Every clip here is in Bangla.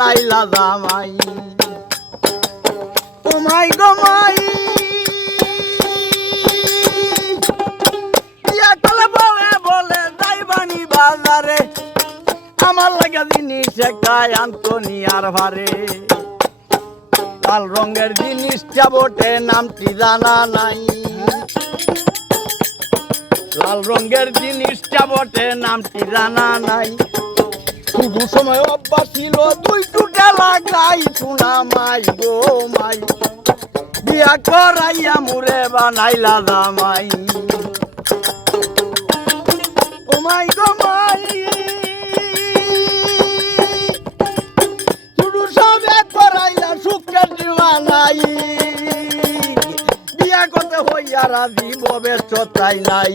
বানাইলা জামাই ও মাই গো মাই বিয়া করলে বলে বলে যাইবানি বাজারে আমার লাগা জিনিস একটা আন্তনি আর ভারে লাল রঙের জিনিসটা বটে নামটি জানা নাই লাল রঙের জিনিসটা বটে নামটি জানা নাই শুধু সময় অভ্যাস ছিল দুই টুটা লাগাই শোনা মাই গো মাই বিয়া করাইয়া মুরে বানাইলা জামাই ও মাই গো মাই শুধু সবে করাইলা সুখের জীবনাই বিয়া করতে হইয়া রাজি ববের চতাই নাই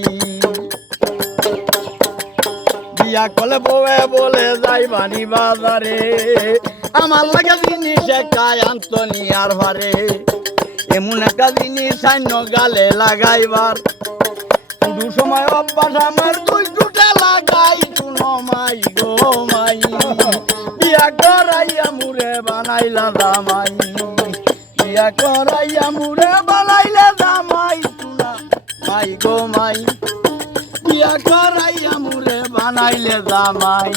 বিয়া করলে বউয়ে বলে যাইবানি বাজারে আমার লাগে জিনিস একটা আন্তনি আর ভারে এমন একটা জিনিস আইন গালে লাগাইবার শুধু সময় অভ্যাস আমার দুই টুটা লাগাই শুনো মাই গো মাই বিয়া করাইয়া মুরে বানাইলা জামাই বিয়া করাইয়া মুরে বানাইলা জামাই শুনা মাই গো মাই বিয়া করাইয়া মুরে বানাইলে জামাই